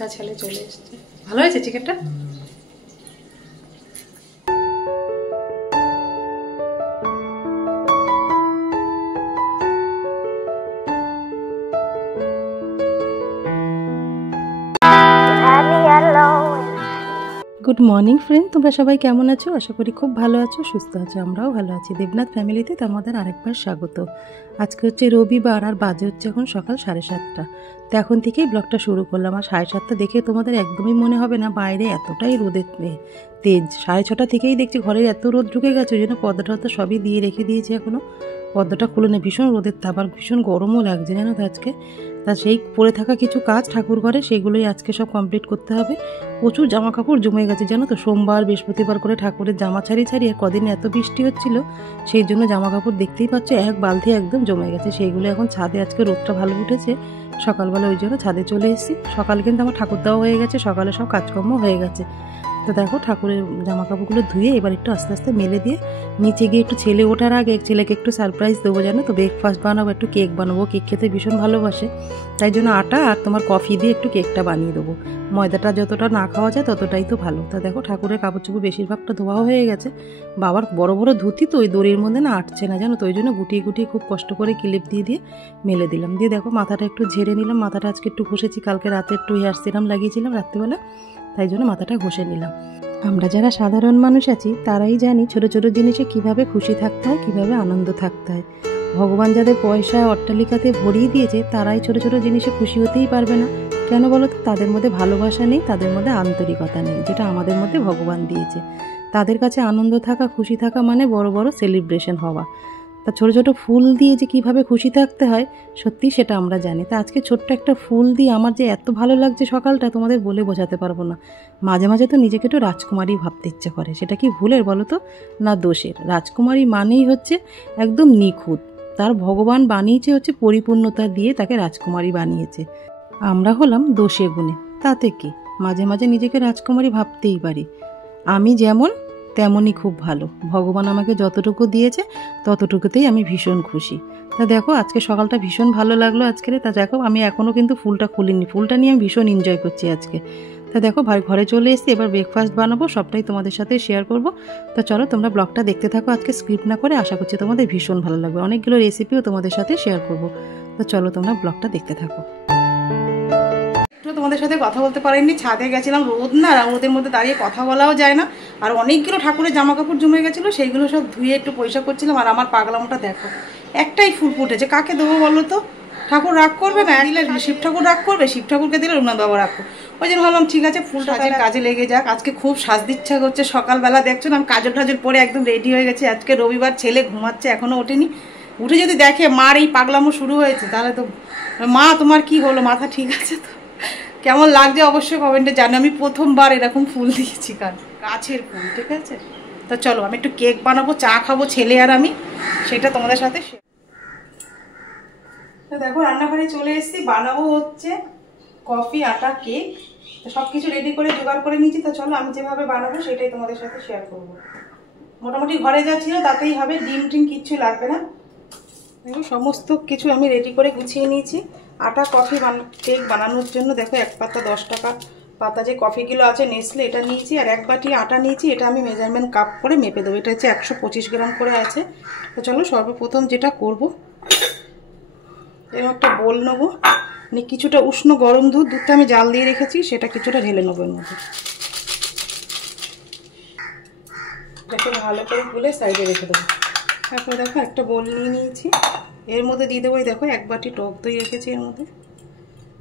ছোটটা ছেলে চলে এসেছে। ভালো হয়েছে চিকেনটা? গুড মর্নিং ফ্রেন্ড, তোমরা সবাই কেমন আছো? আশা করি খুব ভালো আছো, সুস্থ আছো। আমরাও ভালো আছি। দেবনাথ ফ্যামিলিতে তোমাদের আরেকবার স্বাগত। আজকে হচ্ছে রবিবার আর বাজে হচ্ছে এখন সকাল 7:30। তো এখন থেকেই ব্লগটা শুরু করলাম। আর 7:30 দেখে তোমাদের একদমই মনে হবে না বাইরে এতটাই রোদের তেজ। 6:30 থেকেই দেখছি ঘরের এত রোদ ঢুকে গেছে, ওই জন্য পর্দাটা সবই দিয়ে রেখে দিয়েছি। এখনও পর্দাটা খুলে নেই, ভীষণ রোদের তাপ আর ভীষণ গরমও লাগছে জানো তো আজকে। তা সেই পড়ে থাকা কিছু কাজ ঠাকুর ঘরে, সেগুলোই আজকে সব কমপ্লিট করতে হবে। প্রচুর জামা কাপড় জমে গেছে জানো তো। সোমবার বৃহস্পতিবার করে ঠাকুরের জামা ছাড়ি আর কদিন এত বৃষ্টি হচ্ছিল, সেই জন্য জামা কাপড় দেখতেই পাচ্ছ এক বালতি একদম জমে গেছে। সেইগুলো এখন ছাদে, আজকে রোদটা ভালো উঠেছে সকালবেলা, ওই জন্য ছাদে চলে এসেছি। সকালে কিন্তু আমার ঠাকুর দেওয়া হয়ে গেছে, সকালে সব কাজকর্ম হয়ে গেছে। তো দেখো ঠাকুরের জামা কাপড়গুলো ধুয়ে এবার একটু আস্তে আস্তে মেলে দিয়ে নিচে গিয়ে একটু ছেলে ওঠার আগে ছেলেকে একটু সারপ্রাইজ দেবো জানো তো। ব্রেকফাস্ট বানাবো, একটু কেক বানাবো। কেক খেতে ভীষণ ভালোবাসে, তাই জন্য আটা আর তোমার কফি দিয়ে একটু কেকটা বানিয়ে দেবো। ময়দাটা যতটা না খাওয়া যায় ততটাই তো ভালো। তা দেখো ঠাকুরের কাপড় চোপড় বেশিরভাগটা ধোয়া হয়ে গেছে। বাবার বড় বড় ধুতি তো ওই দড়ির মধ্যে না আটছে না জানো তো, ওই জন্য গুটিয়ে গুটিয়ে খুব কষ্ট করে ক্লিপ দিয়ে মেলে দিলাম। দিয়ে দেখো মাথাটা একটু ঝেড়ে নিলাম। মাথাটা আজকে একটু ঘষেছি, কালকে রাতে একটু হেয়ার সিরাম লাগিয়েছিলাম রাত্রিবেলা, তাই জন্য মাথাটা ঘষে নিলাম। আমরা যারা সাধারণ মানুষ আছি তারাই জানি ছোট ছোট জিনিসে কিভাবে খুশি থাকতে হয়, কিভাবে আনন্দ থাকতে হয়। ভগবান যাদের পয়সা অট্টালিকাতে ভরিয়ে দিয়েছে তারাই ছোট ছোট জিনিসে খুশি হতেই পারবে না। কেন বলো তো? তাদের মধ্যে ভালোবাসা নেই, তাদের মধ্যে আন্তরিকতা নেই, যেটা আমাদের মধ্যে ভগবান দিয়েছে। তাদের কাছে আনন্দ থাকা, খুশি থাকা মানে বড় বড় সেলিব্রেশন হওয়া। তা ছোটো ছোটো ফুল দিয়ে যে কীভাবে খুশি থাকতে হয় সত্যি সেটা আমরা জানি। তা আজকে ছোট্ট একটা ফুল দিয়ে আমার যে এত ভালো লাগছে সকালটা, তোমাদের বলে বোঝাতে পারবো না। মাঝে মাঝে তো নিজেকে একটু রাজকুমারী ভাবতে ইচ্ছে করে। সেটা কি ভুলের বলো তো? না দোষের। রাজকুমারী মানেই হচ্ছে একদম নিখুঁত। তার ভগবান বানিয়েছে হচ্ছে পরিপূর্ণতা দিয়ে, তাকে রাজকুমারী বানিয়েছে। আমরা হলাম দোষে গুণে, তাতে কি? মাঝে মাঝে নিজেকে রাজকুমারী ভাবতেই পারি। আমি যেমন তেমনই খুব ভালো। ভগবান আমাকে যতটুকু দিয়েছে ততটুকুতেই আমি ভীষণ খুশি। তা দেখো আজকে সকালটা ভীষণ ভালো লাগলো আজকের। তা দেখো আমি এখনও কিন্তু ফুলটা খুলিনি, ফুলটা নিয়ে আমি ভীষণ এনজয় করছি আজকে। তা দেখো ভাই ঘরে চলে এসেছি, এবার ব্রেকফাস্ট বানাবো, সবটাই তোমাদের সাথে শেয়ার করব। তো চলো তোমরা ব্লগটা দেখতে থাকো আজকে স্কিপ না করে। আশা করছি তোমাদের ভীষণ ভালো লাগবে, অনেকগুলো রেসিপিও তোমাদের সাথে শেয়ার করব। তো চলো তোমরা ব্লগটা দেখতে থাকো। তোমাদের সাথে কথা বলতে পারিনি, ছাদে গেছিলাম, রোদ না, রোদের মধ্যে দাঁড়িয়ে কথা বলাও যায় না। আর অনেকগুলো ঠাকুরের জামা কাপড় জমে গেছিলো, সেইগুলো সব ধুয়ে একটু পয়সা করছিলাম। আর আমার পাগলামোটা দেখো, একটাই ফুল ফুটেছে, কাকে দেবো বলো তো? ঠাকুর রাগ করবে না দিলে? শিব ঠাকুর রাগ করবে? শিব ঠাকুরকে দিলে রঘুনাথ বাবা রাগ করবে। ওই জন্য ভাবলাম ঠিক আছে ফুলটা কাজে লেগে যাক। আজকে খুব সাজতে ইচ্ছা করছে। সকালবেলা দেখছো না আমি কাজল টাজল পরে একদম রেডি হয়ে গেছি। আজকে রবিবার, ছেলে ঘুমাচ্ছে, এখনও ওঠেনি। উঠে যদি দেখে মার এই পাগলামো শুরু হয়েছে, তাহলে তো মা তোমার কি হলো, মাথা ঠিক আছে তো? কেমন লাগছে অবশ্যই কমেন্টে জানো। আমি প্রথমবার এরকম ফুল দিয়েছি, গাছের ফুল, ঠিক আছে? তো চলো আমি একটু কেক বানাবো, চা খাবো ছেলে আর আমি, সেটা তোমাদের সাথে। তো দেখো রান্নাঘরে চলে এসেছি, বানাবো হচ্ছে কফি, আটা, কেক। তো সব কিছু রেডি করে জোগাড় করে নিয়েছি। তো চলো আমি যেভাবে বানাবো সেটাই তোমাদের সাথে শেয়ার করবো। মোটামুটি ঘরে যা ছিল তাতেই হবে, ডিম টিম কিচ্ছু লাগবে না। দেখো সমস্ত কিছু আমি রেডি করে গুছিয়ে নিয়েছি। আটা কফি কেক বানানোর জন্য দেখো এক পাতা 10 টাকা পাতা যে কফিগুলো আছে নেসলে, এটা নিয়েছি। আর এক বাটি আটা নিয়েছি, এটা আমি মেজারমেন্ট কাপ করে মেপে দেবো। এটা হচ্ছে 125 গ্রাম করে আছে। তো চলো সর্বপ্রথম যেটা করব, এরকম একটা বোল নেবো, কিছুটা উষ্ণ গরম দুধটা আমি জাল দিয়ে রেখেছি, সেটা কিছুটা ঢেলে নেবো এর মধ্যে। দেখো ভালো করে গুলে সাইডে রেখে দেবো। তারপরে দেখো একটা বোল নিয়ে নিয়েছি, এর মধ্যে দিয়ে দেবো দেখো 1 বাটি টক দই রেখেছি। এর মধ্যে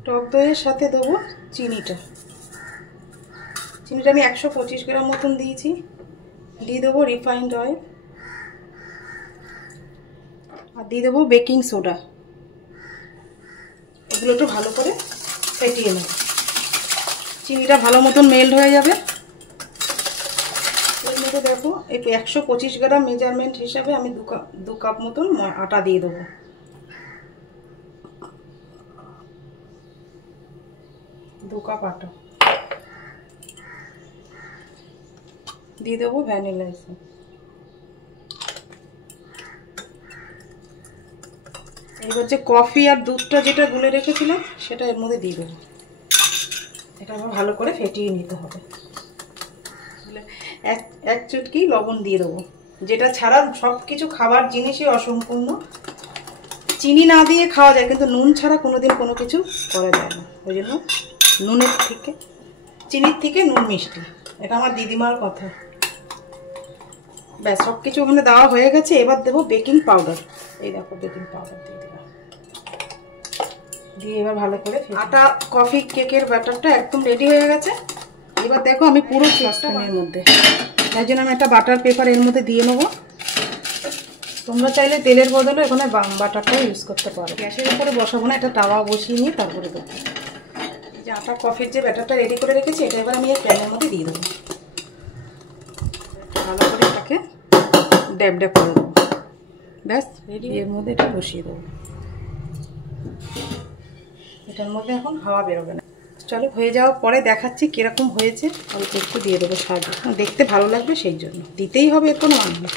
টক দইয়ের সাথে দেবো চিনিটা আমি 125 গ্রাম মতন দিয়েছি। দিয়ে দেবো রিফাইন্ড অয়েল, আর দিয়ে দেবো বেকিং সোডা। এগুলো একটু ভালো করে ফেটিয়ে নেব। চিনিটা ভালো মতন মেল্ট হয়ে যাবে। এর মধ্যে দেখো এই 125 গ্রাম মেজারমেন্ট হিসাবে আমি 2 কাপ মতন আটা দিয়ে দেবো। দু কাপ আটা দিয়ে দেবো ভ্যানিলা এসেন্স। এবার যে কফি আর দুধটা যেটা গুলে রেখেছিলাম সেটা এর মধ্যে দিয়ে দেবো। এটা আবার ভালো করে ফেটিয়ে নিতে হবে। এক চুটকি লবণ দিয়ে দেবো, যেটা ছাড়া সব কিছু খাবার জিনিসই অসম্পূর্ণ। চিনি না দিয়ে খাওয়া যায়, কিন্তু নুন ছাড়া কোনোদিন কোনো কিছু করা যায় না। ওই জন্য নুনের থেকে, চিনির থেকে নুন মিষ্টি, এটা আমার দিদিমার কথা। ব্যাস সব কিছু ওখানে দেওয়া হয়ে গেছে। এবার দেবো বেকিং পাউডার। এই দেখো বেকিং পাউডার দিয়ে দিলাম, দিয়ে এবার ভালো করে আটা কফি কেকের ব্যাটারটা একদম রেডি হয়ে গেছে। এবার দেখো আমি পুরো সসপ্যানের মধ্যে, তাই জন্য আমি একটা বাটার পেপার এর মধ্যে দিয়ে নেবো। তোমরা চাইলে তেলের বদলে এখানে বাটারটাও ইউজ করতে পারো। গ্যাসের উপরে বসাবো না, এটা তাওয়া বসিয়ে নিয়ে তারপরে দেবো। এই যে আটা কফির যে ব্যাটারটা রেডি করে রেখেছি, এটা এবার আমি এই প্যানের মধ্যে দিয়ে দেবো। ভালো করে এটাকে ড্যাব ড্যাব করে দেবো। ব্যাস রেডি। এর মধ্যে এটা বসিয়ে দেবো। এটার মধ্যে এখন হাওয়া বেরোবে না। চলো হয়ে যাওয়ার পরে দেখাচ্ছি কীরকম হয়েছে। অল্প একটু দিয়ে দেবো সাহায্য, দেখতে ভালো লাগবে সেই জন্য দিতেই হবে, এর কোনো মান নেই।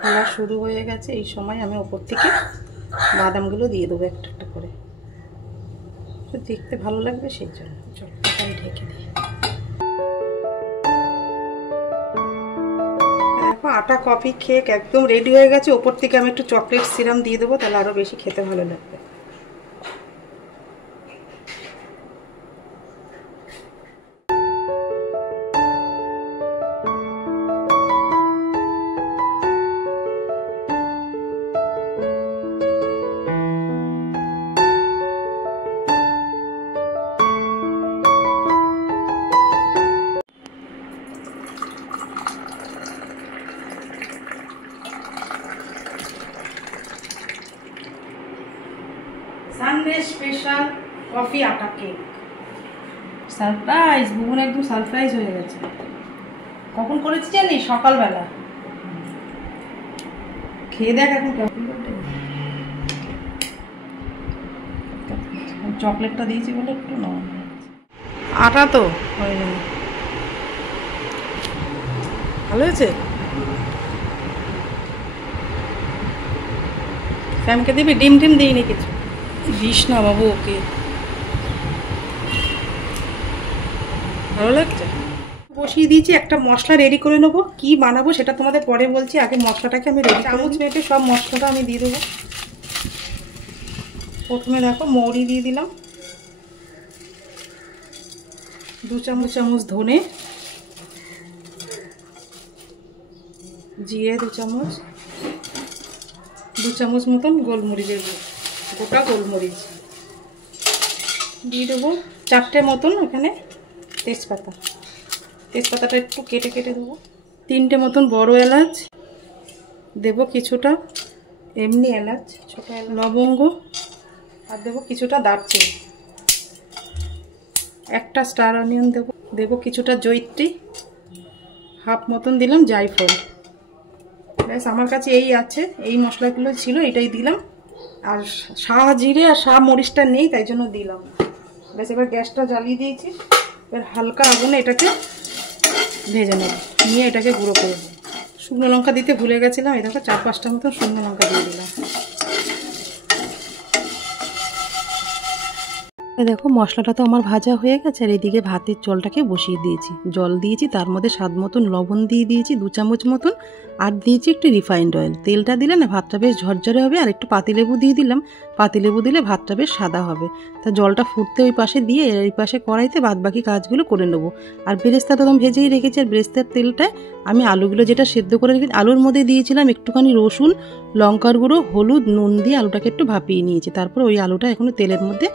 ফোলা শুরু হয়ে গেছে, এই সময় আমি ওপর থেকে বাদামগুলো দিয়ে দেবো একটা একটা করে, দেখতে ভালো লাগবে সেই জন্য। চলো আমি ঢেকে দিই। দেখো আটা কফি কেক একদম রেডি হয়ে গেছে। ওপর থেকে আমি একটু চকলেট সিরাম দিয়ে দেবো, তাহলে আরও বেশি খেতে ভালো লাগবে। সানডে স্পেশাল কফি আটা কেক। সারপ্রাইজ, ভুবন একদম সারপ্রাইজ হয়ে গেছে। কখন করেছি জানি? সকালবেলা। খেয়ে দেখ এখন কেমন। চকলেটটা দিয়েছি বলে একটু নরম আটা তো হয়ে যাবে। ভালো হয়েছে। স্যামকে দিবি? ডিম টিম দিইনি কিছু, দিস না বাবু ওকে। ভালো লাগছে। বসিয়ে দিয়েছি, একটা মশলা রেডি করে নেবো। কি বানাবো সেটা তোমাদের পরে বলছি, আগে মশলাটাকে আমি রেডি। চামচ মেপে সব মশলাটা আমি দিয়ে দেবো। প্রথমে দেখো মৌরি দিয়ে দিলাম, 2 চামচ ধনে, জিরে 2 চামচ, 2 চামচ মতন গোলমরিচের গোটা গোলমরিচ দিয়ে দেবো। 4টে মতন এখানে তেজপাতা, তেজপাতাটা একটু কেটে কেটে দেবো। 3টে মতন বড় এলাচ দেবো, কিছুটা এমনি এলাচ ছোটো লবঙ্গ, আর দেবো কিছুটা দারচিনি, একটা স্টার অনিয়ন দেবো, দেবো কিছুটা জয়িত্রী, হাফ মতন দিলাম জায়ফল। ব্যাস আমার কাছে এই আছে, এই মশলাগুলো ছিল, এটাই দিলাম। আর শাহ জিরে আর শাহ মরিচটা নেই, তাই জন্য দিলাম। ব্যাস এবার গ্যাসটা জ্বালিয়ে দিয়েছি। এবার হালকা আগুনে এটাকে ভেজে নেব, নিয়ে এটাকে গুঁড়ো করে দেবো। শুকনো লঙ্কা দিতে ভুলে গেছিলাম, এই দেখো 4-5টা মতন শুকনো লঙ্কা দিয়ে দিলাম। দেখো মশলাটা তো আমার ভাজা হয়ে গেছে। আর এদিকে ভাতের জলটাকে বসিয়ে দিয়েছি, জল দিয়েছি, তার মধ্যে স্বাদ মতন লবণ দিয়ে দিয়েছি 2 চামচ মতন, আর দিয়েছি একটু রিফাইন্ড অয়েল। তেলটা দিলে না ভাতটা বেশ ঝরঝরে হবে। আর একটু পাতিলেবু দিয়ে দিলাম, পাতিলেবু দিলে ভাতটা বেশ সাদা হবে। তা জলটা ফুটতে ওই পাশে দিয়ে এই পাশে কড়াইতে বাদ বাকি কাজগুলো করে নেবো। আর বেরেস্তা তো আমি ভেজেই রেখেছি। আর বেরেস্তার তেলটায় আমি আলুগুলো যেটা সেদ্ধ করে রেখেছি, আলুর মধ্যে দিয়েছিলাম একটুখানি রসুন, লঙ্কার গুঁড়ো, হলুদ, নুন দিয়ে আলুটাকে একটু ভাপিয়ে নিয়েছি। তারপর ওই আলুটা এখনো তেলের মধ্যে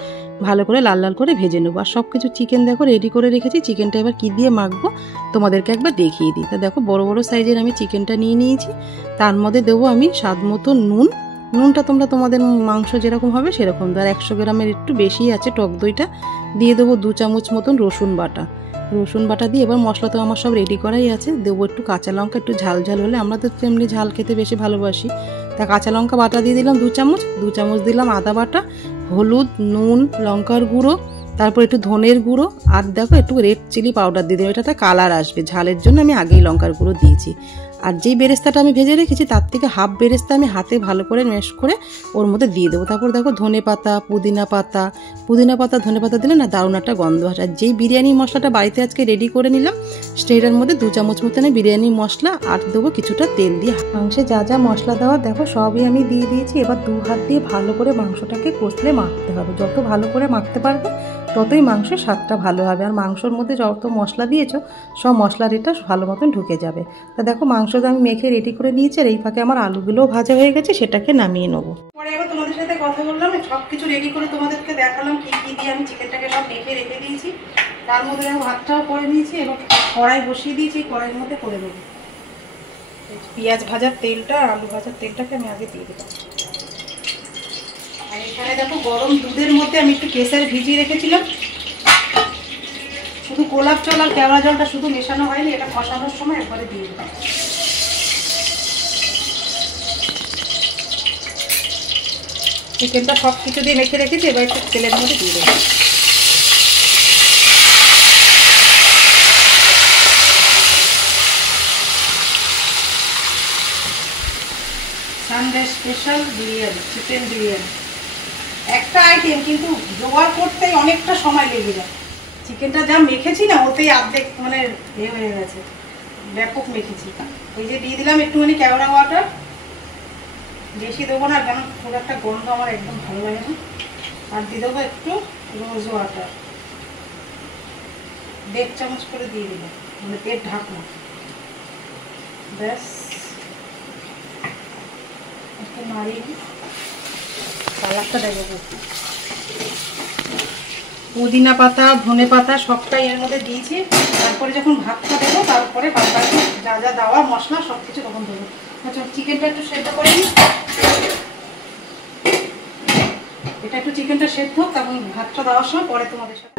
ভালো করে লাল লাল করে ভেজে নেবো। আর সব কিছু চিকেন দেখো রেডি করে রেখেছি। চিকেনটা এবার কী দিয়ে মাখবো তোমাদেরকে একবার দেখিয়ে দিই। তা দেখো বড় বড় সাইজের আমি চিকেনটা নিয়ে নিয়েছি। তার মধ্যে দেবো আমি স্বাদ মতো নুন। নুনটা তোমরা তোমাদের মাংস যেরকম হবে সেরকম। আর 100 গ্রামের একটু বেশি আছে টক দইটা দিয়ে দেবো। 2 চামচ মতন রসুন বাটা, রসুন বাটা দিয়ে এবার মশলা তো আমার সব রেডি করাই আছে। দেবো একটু কাঁচা লঙ্কা, একটু ঝাল ঝাল হলে, আমরা তো তেমনি ঝাল খেতে বেশি ভালোবাসি। তা কাঁচা লঙ্কা বাটা দিয়ে দিলাম 2 চামচ, 2 চামচ দিলাম আদা বাটা, হলুদ, নুন, লঙ্কার গুঁড়ো, তারপর একটু ধনের গুঁড়ো, আর দেখো একটু রেড চিলি পাউডার দিয়ে দেবো, এটাতে কালার আসবে ঝালের জন্য, আমি আগেই লঙ্কার গুঁড়ো দিয়েছি। আর যেই বেরেস্তাটা আমি ভেজে রেখেছি তার থেকে হাফ বেরেস্তা আমি হাতে ভালো করে ম্যাশ করে ওর মধ্যে দিয়ে দেবো। তারপর দেখো ধনে পাতা, পুদিনা পাতা ধনে পাতা দিলে না দারুণ একটা গন্ধ আসে। আর যেই বিরিয়ানি মশলাটা বাড়িতে আজকে রেডি করে নিলাম, সেটার মধ্যে 2 চামচ মতন বিরিয়ানি মশলা আর দেবো কিছুটা তেল দিয়ে। মাংসে যা যা মশলা দেওয়া দেখো সবই আমি দিয়ে দিয়েছি। এবার 2 হাত দিয়ে ভালো করে মাংসটাকে কষলে মাখতে হবে। যত ভালো করে মাখতে পারবে ততই মাংসের স্বাদটা ভালো হবে। আর মাংসর মধ্যে যত মশলা দিয়েছো সব মশলার এটা ভালো মতন ঢুকে যাবে। তা দেখো মাংসটা আমি মেখে রেডি করে নিয়েছি। আর এই ফাঁকে আমার আলুগুলোও ভাজা হয়ে গেছে, সেটাকে নামিয়ে নেবো। পরে এবার তোমাদের সাথে কথা বললাম, সব কিছু রেডি করে তোমাদেরকে দেখালাম কি কি দিয়ে আমি চিকেনটাকে সব মেখে রেখে দিয়েছি। তার মধ্যে দেখো ভাতটাও করে নিয়েছি এবং কড়াই বসিয়ে দিয়েছি। কড়াইয়ের মধ্যে করে দেবো পেঁয়াজ ভাজার তেলটা আর আলু ভাজার তেলটাকে আমি আগে দিয়ে দেবো। আর এখানে দেখো গরম দুধের মধ্যে আমি একটু কেশর ভিজিয়ে রেখেছিলাম। শুধু গোলাপ জল আর কেওড়া জলটা শুধু মেশানো হয়নি, এটা কষানোর সময় একবারে দিয়ে দেবো। চিকেনটা সব কিছু দিয়ে মেখে রেখেছি, এবার একটু তেলের মধ্যে দিয়ে দেবো। Sunday special biryani, chicken biryani একটা আইটেম, কিন্তু জোগাড় করতেই অনেকটা সময় লেগে যায়। চিকেনটা যা মেখেছি না ওতেই অর্ধেক মানে হয়ে গেছে, ব্যাপক মেখেছি। এই যে দিয়ে দিলাম একটুখানি কেওড়া ওয়াটার, বেশি দেবো না কেন খুব একটা গন্ধ আমার একদম ভালো লাগে না। আর দিয়ে দেবো একটু রোজ ওয়াটার, 1.5 চামচ করে দিয়ে দিলাম, মানে পেট ঢাকনা। ব্যাস একটু নাড়িয়ে কালারটা দেখবো। পুদিনা পাতা, ধনে পাতা সবটাই এর মধ্যে দিয়েছি। তারপরে যখন ভাতটা দেবো তারপরে বাকি যা যা দেওয়া মশলা সব কিছু তখন দেবো। আচ্ছা চিকেনটা একটু সেদ্ধ করে নিই, এটা একটু চিকেনটা সেদ্ধ হোক, তখন ভাতটা দেওয়ার সময় পরে তোমাদের সাথে।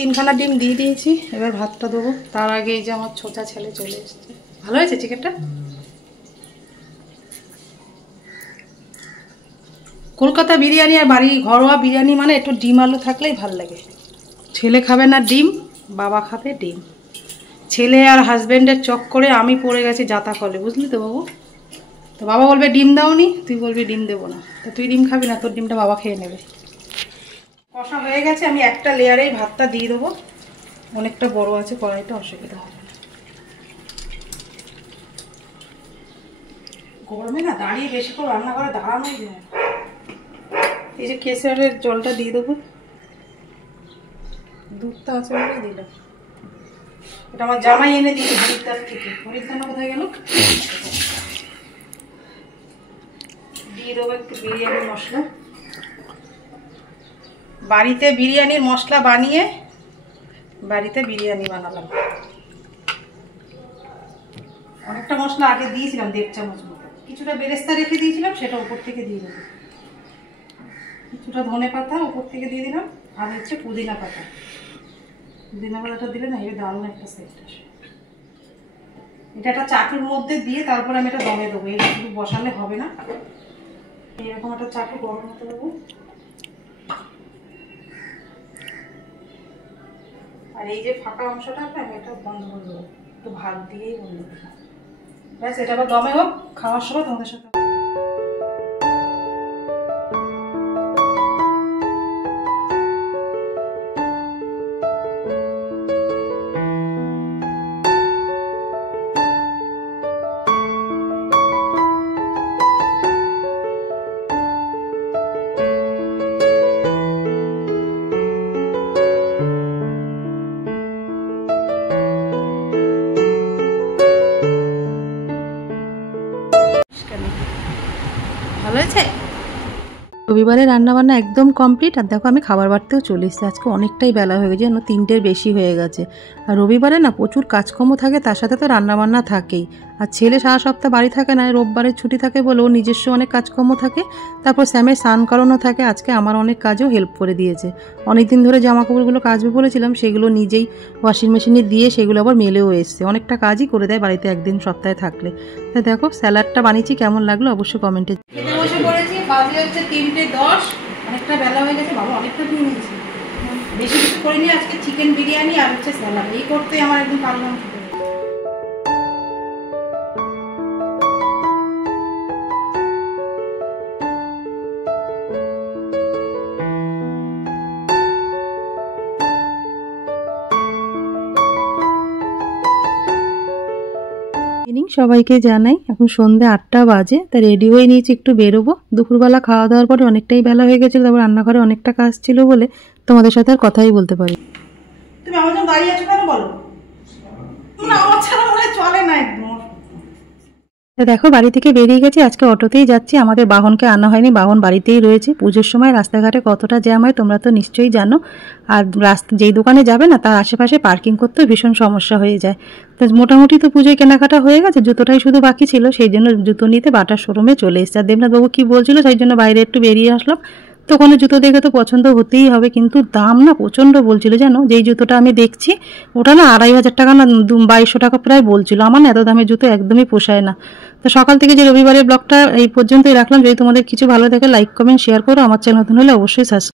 তিনখানা ডিম দিয়ে দিয়েছি, এবার ভাতটা দেবো। তার আগে এই যে আমার ছোটা ছেলে চলে এসছে। ভালো হয়েছে চিকেনটা। কলকাতা বিরিয়ানি আর বাড়ি ঘরোয়া বিরিয়ানি মানে একটু ডিম আলু থাকলেই ভাল লাগে। ছেলে খাবে না ডিম, বাবা খাবে ডিম। ছেলে আর হাজব্যান্ডের চক্করে আমি পড়ে গেছি জাতা কলে, বুঝলি তো বাবু। তো বাবা বলবে ডিম দাওনি, তুই বলবি ডিম দেবো না। তো তুই ডিম খাবি না, তোর ডিমটা বাবা খেয়ে নেবে। কষা হয়ে গেছে, আমি একটা লেয়ারেই ভাতটা দিয়ে দেবো। অনেকটা বড় আছে কড়াইটা, অসুবিধা হবে না। গরমে না দাঁড়িয়ে বেশি করে রান্না করে দাঁড়ানোই যায় না। এই যে কেশরের জলটা দিয়ে দেবো, দুধটা আছে বলে দিলাম। এটা আমার জামাই এনে দিয়েছে হরিদ্বার থেকে। হরিদ্বার কোথায় গেল? দিয়ে দেবো একটু বিরিয়ানি মশলা। বাড়িতে বিরিয়ানির মশলা বানিয়ে বাড়িতে বিরিয়ানি বানালাম। অনেকটা মশলা আগে দিয়েছিলাম, 1.5 চামচ মতো। কিছুটা বেরেস্তা রেখে দিয়েছিলাম, সেটা উপর থেকে দিয়ে দেবো। কিছুটা ধনে পাতা উপর থেকে দিয়ে দিলাম, আর হচ্ছে পুদিনা পাতা। পুদিনা পাতাটা দিলে না এর দারুণ একটা সেন্ট আসে। এটা একটা চাটুর মধ্যে দিয়ে তারপর আমি এটা দমে দেবো। এটা শুধু বসালে হবে না, এরকম একটা চাটু গরম হতে দেবো। আর এই যে ফাঁকা অংশটা আমি এটা বন্ধ করে দেবো, একটু ভাত দিয়েই বন্ধ করবো। ব্যাস এটা আবার দমে হোক, খাওয়ার সময় তোমাদের সাথে। রবিবারে রান্নাবান্না একদম কমপ্লিট। আর দেখো আমি খাবার বাড়তেও চলে এসেছি। আজকে অনেকটাই বেলা হয়ে গেছে, যেন 3টের বেশি হয়ে গেছে। আর রবিবারে না প্রচুর কাজকর্ম থাকে, তার সাথে তো রান্নাবান্না থাকেই। আর ছেলে সারা সপ্তাহ বাড়ি থাকে না, রোববারের ছুটি থাকে বলে ওর নিজস্ব অনেক কাজকর্ম থাকে। তারপর স্যামের স্নান করানো থাকে। আজকে আমার অনেক কাজেও হেল্প করে দিয়েছে। অনেকদিন ধরে জামা কাপড়গুলো কাচবে বলেছিলাম, সেগুলো নিজেই ওয়াশিং মেশিনে দিয়ে সেগুলো আবার মেলেও এসছে। অনেকটা কাজই করে দেয় বাড়িতে একদিন সপ্তাহে থাকলে। তো দেখো স্যালাডটা বানিয়েছি, কেমন লাগলো অবশ্যই কমেন্টে। খেতে বসে পড়েছি, বাজে হচ্ছে 3:10। অনেকটা বেলা হয়ে গেছে, বাবা অনেকটা দিয়ে নিয়েছি। বেশি কিছু করিনি আজকে, চিকেন বিরিয়ানি আর হচ্ছে স্যালাড, এই করতে আমার একদম পারলাম। সবাইকে জানাই, এখন সন্ধ্যে 8টা বাজে। তা রেডি হয়ে নিয়েছি, একটু বেরোবো। দুপুরবেলা খাওয়া দাওয়ার পরে অনেকটাই বেলা হয়ে গেছিলো, তারপর রান্নাঘরে অনেকটা কাজ ছিল বলে তোমাদের সাথে আর কথাই বলতে পারি। তুমি আমার জন্য দাঁড়িয়ে আছো কেন বলো? না আমার ছাড়া মনে হয় চলে না একদম। দেখো বাড়ি থেকে বেরিয়ে গেছি, আজকে অটোতেই যাচ্ছি। আমাদের বাহনকে আনা হয়নি, বাহন বাড়িতেই রয়েছে। পুজোর সময় রাস্তাঘাটে কতটা জ্যাম হয় তোমরা তো নিশ্চয়ই জানো। আর যেই দোকানে যাবে না তার আশেপাশে পার্কিং করতেও ভীষণ সমস্যা হয়ে যায়। তো মোটামুটি তো পুজোয় কেনাকাটা হয়ে গেছে, জুতোটাই শুধু বাকি ছিল। সেই জন্য জুতো নিতে বাটার শোরুমে চলে এসেছে। আর দেবনাথবাবু কী বলছিল সেই জন্য বাইরে একটু বেরিয়ে আসলাম। তো ওখানে জুতো দেখে তো পছন্দ হতেই হবে, কিন্তু দাম না প্রচণ্ড বলছিল জানো। যেই জুতোটা আমি দেখছি ওটা না 2500 টাকা না 2200 টাকা প্রায় বলছিল। আমার না এত দামের জুতো একদমই পোষায় না। তো সকাল থেকে যে রবিবারের ব্লগটা এই পর্যন্তই রাখলাম। যদি তোমাদের কিছু ভালো থাকে লাইক কমেন্ট শেয়ার করো। আমার চ্যানেল নতুন হলে অবশ্যই সাবস্ক্রাইব